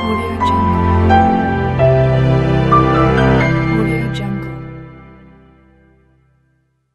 Audio Jungle. Audio Jungle.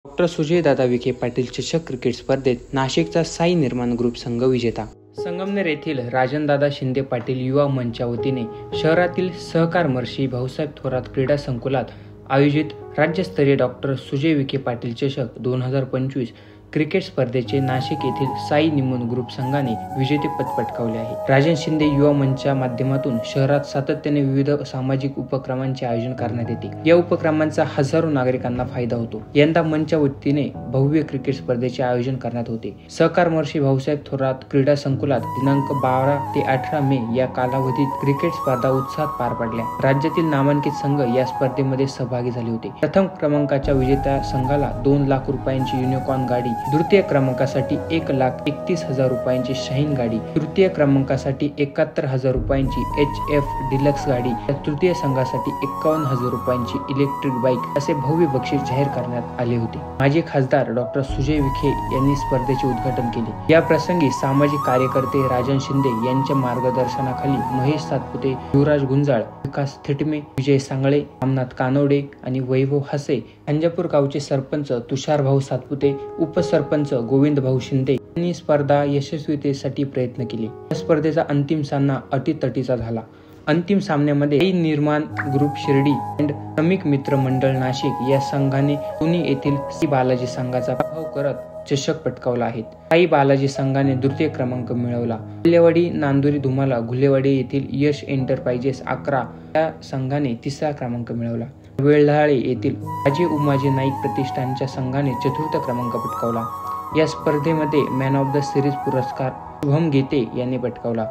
Doctor Sujaydada Vikhe Patil चषक cricket स्पर्धेत नाशिकचा साई निर्माण ग्रुप संघ विजेता. संगमनेर येथील राजनदादा शिंदे पाटील युवा मंचच्या वतीने शहरातील सहकार महर्षी भाऊसाहेब थोरात क्रीडा संकुलात आयोजित राज्यस्तरीय डॉक्टर सुजय विखे पाटील चषक 2025 क्रिकेट स्पर्धेचे नाशिक येथील साई निर्माण ग्रुप संघाने विजेतेपद पटकावले आहे. राजन शिंदे युवा मंचच्या माध्यमातून शहरात सातत्याने विविध सामाजिक उपक्रमांचे आयोजन करण्यात येते. या उपक्रमांचा हजारो नागरिकांना फायदा होतो. यंदा मंचच्या वतीने भव्य क्रिकेट स्पर्धेचे आयोजन करण्यात होते. सहकार महर्षी भाऊसाहेब थोरात क्रीडा संकुलात दिनांक 12 ते 18 मे या कालावधीत क्रिकेट स्पर्धा उत्साहात पार पडल्या. राज्यातील नामांकित संघ या स्पर्धेमध्ये सहभागी झाले होते. प्रथम क्रमांकाच्या विजेत्या संघाला 2 लाख रुपयांची युनिकॉर्न गाडी, द्वितीय क्रमांकासाठी 1,31,000 रुपयांची शाहीन गाडी, तृतीय क्रमांकासाठी 71,000 रुपयांची HF डिलक्स गाडी, तृतीय संघासाठी 51,000 रुपयांची इलेक्ट्रिक बाईक असे भव्य बक्षीस जाहीर करण्यात आले होते. माजी खासदार डॉक्टर सुजय विखे यांनी स्पर्धेचे उद्घाटन केले. या प्रसंगी सामाजिक कार्यकर्ते राजन शिंदे यांच्या मार्गदर्शनाखाली महेश सातपुते, युवराज गुंजाळ, विकास थिटमे, विजय सांगळे, रामनाथ कानवडे आणि वैभव हसे, अंजापूर गावचे सरपंच तुषारभाऊ सातपुते, उपसरपंच गोविंद भाऊ शिंदे यांनी स्पर्धा यशस्वीतेसाठी प्रयत्न केले. या स्पर्धेचा अंतिम सामना अटीतटीचा झाला. अंतिम सामन्यामध्ये साई निर्माण ग्रुप शिर्डी अँड श्रमिक मित्र मंडळ नाशिक या संघाने पुणे येथील साई बालाजी संघाचा पराभव करत चषक पटकावला आहे. साई बालाजी संघाने द्वितीय क्रमांक मिळवला. गुल्हेवाडी नांदुरी धुमाला गुल्हेवाडी येथील यश एंटरप्राइजेस 11 या संघाने तिसरा क्रमांक मिळवला. वेल्हाळे येथील राजे उमाजी नाईक प्रतिष्ठानच्या संघाने चतुर्थ क्रमांक पटकावला. या स्पर्धेमध्ये मॅन ऑफ द सिरीज पुरस्कार शुभम गीते यांनी पटकावला.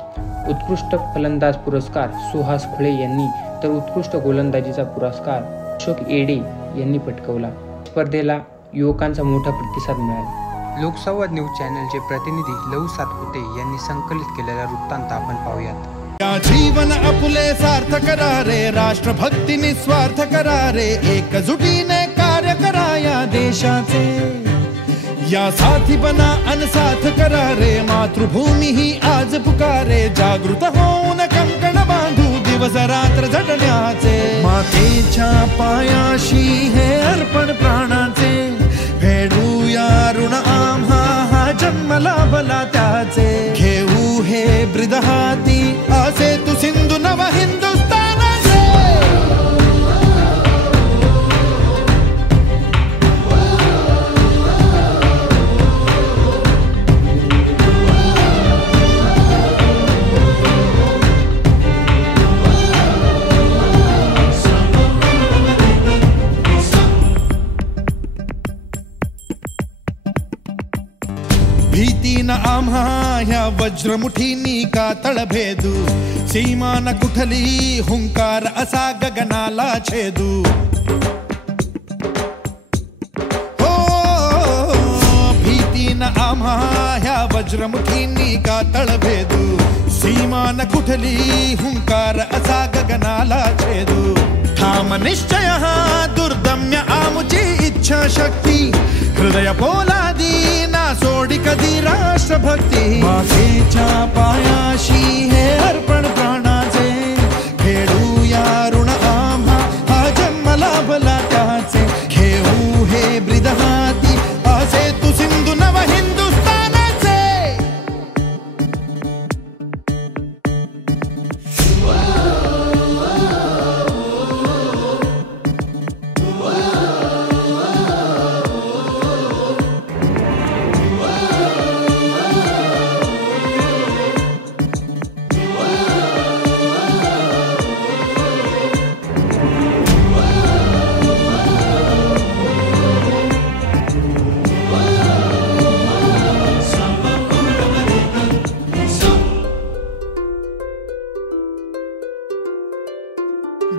उत्कृष्ट फलंदाज पुरस्कार सुहास खुळे यांनी तर उत्कृष्ट गोलंदाजीचा पुरस्कार अशोक येडे यांनी पटकावला. स्पर्धेला युवकांचा मोठा प्रतिसाद मिळाला. लोकसंवाद न्यूज चॅनलचे प्रतिनिधी लहू सातपुते यांनी संकलित केलेला वृत्तांत आपण पाहूयात. या जीवन आपुले सार्थ करा रे, राष्ट्रभक्ती निस्वार्थ करा रे, एकजुटीने कार्य करा या देशाचे. या साथी बना अनसाथ करा रे, मातृभूमी ही आज पुकारे. जागृत होऊन कंकण बांधू दिवस रात्र झटण्याचे. मातेच्या पायाशी हे अर्पण प्राणाचे, फेडूया ऋण आम्हा हा जन्म लाभला त्याचे. घेऊ हे ब्रिद हाती असे तू सिंधू नव हिंदुस्थानाचे. भीती न आम्हा ह्या वज्रमुठीनी का तळभेदू. सीमा न कुठली हुंकार असा गगनाला छेदू. हो भीती न आम्हा ह्या वज्रमुठीनी का तळभेदू. सीमा न कुठली हुंकार असा गगनाला छेदू. ठाम निश्चय हा दुर्दम्य आमुची इच्छा शक्ती. हृदय पोलादी ना सोडी कधी राष्ट्रभक्ती. मातेच्या पायाशी हे अर्पण प्राणाचे, फेडूया ऋण आम्हा हा जन्म लाभला त्याचे. घेऊ हे ब्रिद हाती असे तू सिंधू नव हिंदुस्थानाचे.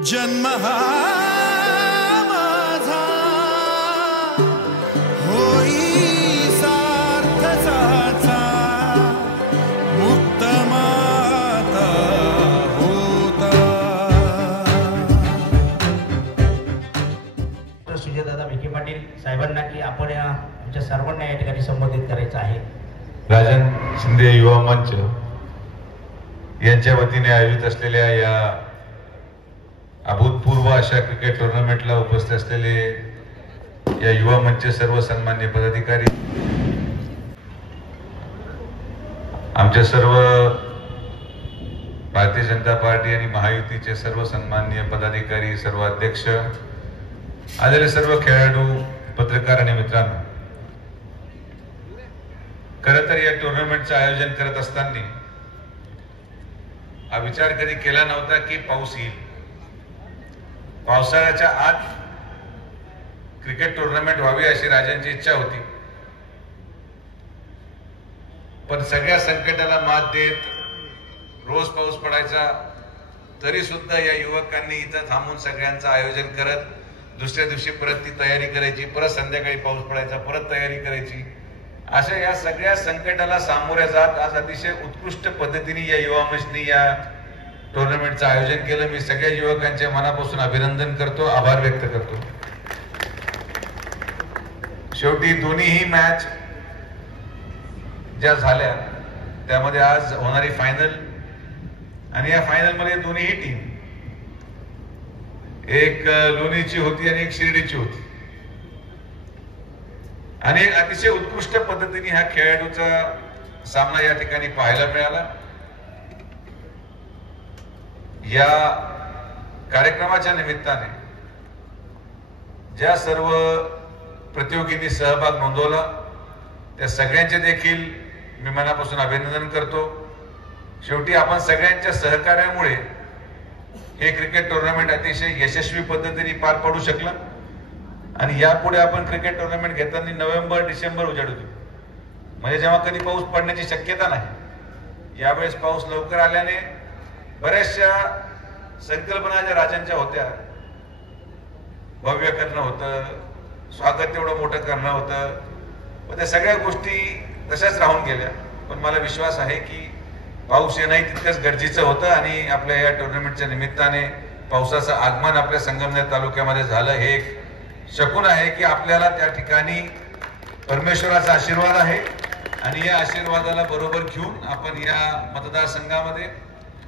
जन्म हा माझा होई सार्थसाचा, मुक्त माता होता. सुजयदादा विखे पाटील साहेबांना की आपण आमच्या सर्वांना या ठिकाणी संबोधित करायचं आहे. राजन शिंदे युवा मंच यांच्या वतीने आयोजित असलेल्या या अभूतपूर्व अशा क्रिकेट टुर्नामेंटला उपस्थित असलेले या युवा मंचचे सर्व सन्मान्य पदाधिकारी, आमचे सर्व भारतीय जनता पार्टी आणि महायुतीचे सर्व सन्माननीय पदाधिकारी, सर्व अध्यक्ष, आलेले सर्व खेळाडू, पत्रकार आणि मित्रांनो, खरं तर या टुर्नामेंटचं आयोजन करत असताना हा विचार कधी केला नव्हता की पाऊस येईल. पावसाळ्याच्या आत क्रिकेट टुर्नामेंट व्हावी अशी राजांची इच्छा होती, पण सगळ्या संकटाला मात देत रोज पाऊस पडायचा, तरी सुद्धा या युवकांनी इथं थांबून सगळ्यांचं आयोजन करत दुसऱ्या दिवशी परत ती तयारी करायची, परत संध्याकाळी पाऊस पडायचा, परत तयारी करायची. अशा या सगळ्या संकटाला सामोरे जात आज अतिशय उत्कृष्ट पद्धतीने या युवा मंचनी या टुर्नामेंटचं आयोजन केलं. मी सगळ्या युवकांचे मनापासून अभिनंदन करतो, आभार व्यक्त करतो. शेवटी दोन्हीही मॅच ज्या झाल्या त्यामध्ये आज होणारी फायनल, आणि या फायनल मध्ये दोन्हीही टीम, एक लोणीची होती आणि एक शिर्डीची होती, आणि अतिशय उत्कृष्ट पद्धतीने हा खेळाडूचा सामना या ठिकाणी पाहायला मिळाला. या कार्यक्रमाच्या निमित्ताने ज्या सर्व प्रतियोगींनी सहभाग नोंदवला त्या सगळ्यांचे देखील मी मनापासून अभिनंदन करतो. शेवटी आपण सगळ्यांच्या सहकार्यामुळे हे क्रिकेट टुर्नामेंट अतिशय यशस्वी पद्धतीने पार पडू शकलं, आणि यापुढे आपण क्रिकेट टुर्नामेंट घेताना नोव्हेंबर डिसेंबर उजाडतो, म्हणजे जेव्हा कधी पाऊस पडण्याची शक्यता नाही. यावेळेस पाऊस लवकर आल्याने बऱ्याचशा संकल्पना ज्या राजांच्या होत्या, भव्य करणं होतं, स्वागत तेवढं मोठं करणं होतं, पण त्या सगळ्या गोष्टी तशाच राहून गेल्या. पण मला विश्वास आहे की पाऊस येणंही तितकंच गरजेचं होतं, आणि आपल्या या टुर्नामेंटच्या निमित्ताने पावसाचं आगमन आपल्या संगमनेर तालुक्यामध्ये झालं. हे एक शकुन आहे की आपल्याला त्या ठिकाणी परमेश्वराचा आशीर्वाद आहे, आणि या आशीर्वादाला बरोबर घेऊन आपण या मतदारसंघामध्ये,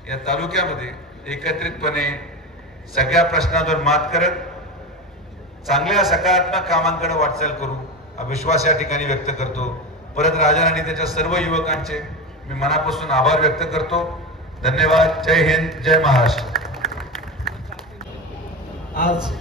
या तालुक्यामध्ये एकत्रितपणे सगळ्या प्रश्नांवर मात करत चांगल्या सकारात्मक कामांकडे वाटचाल करू हा विश्वास या ठिकाणी व्यक्त करतो. परत राजा आणि त्याच्या सर्व युवकांचे मी मनापासून आभार व्यक्त करतो. धन्यवाद. जय हिंद, जय महाराष्ट्र. आज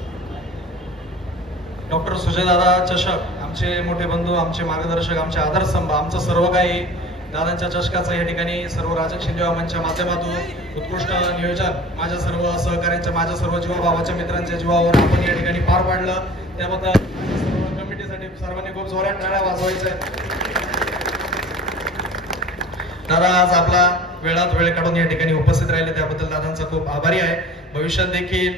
डॉक्टर सुजयदादा चषक, आमचे मोठे बंधू, आमचे मार्गदर्शक, आमचे आदर्शस्तंभ, आमचं सर्व काही दादांच्या चषकाचं या ठिकाणी सर्व राजक शिंदे मंचच्या माध्यमातून उत्कृष्ट नियोजन माझ्या सर्व सहकाऱ्यांच्या, माझ्या सर्व जीवाभावाच्या मित्रांच्या जीवावर आपण या ठिकाणी पार पाडलं. त्याबद्दल सर्व कमिटीसाठी सर्वांनी खूप जोरात टाळ्या वाजवायच्या. दादा आज आपला वेळात वेळ काढून या ठिकाणी उपस्थित राहिले त्याबद्दल दादांचा खूप आभारी आहे. भविष्यात देखील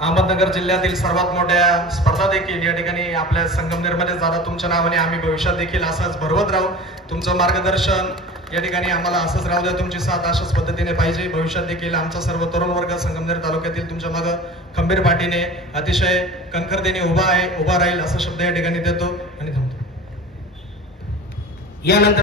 अहमदनगर जिल्ह्यातील सर्वात मोठ्या स्पर्धा देखील या ठिकाणी आपल्या संगमनेरमध्ये दादा तुमच्या नावाने आम्ही भविष्यात देखील असंच भरवत राहू. तुमचं मार्गदर्शन या ठिकाणी आम्हाला असंच राहू द्या, तुमची साथ अशाच पद्धतीने पाहिजे. भविष्यात देखील आमचा सर्व तरुण वर्ग संगमनेर तालुक्यातील तुमच्या मागे खंबीर पाठीने अतिशय कणखरतेने उभा राहील असा शब्द या ठिकाणी देतो आणि थांबतो. यानंतर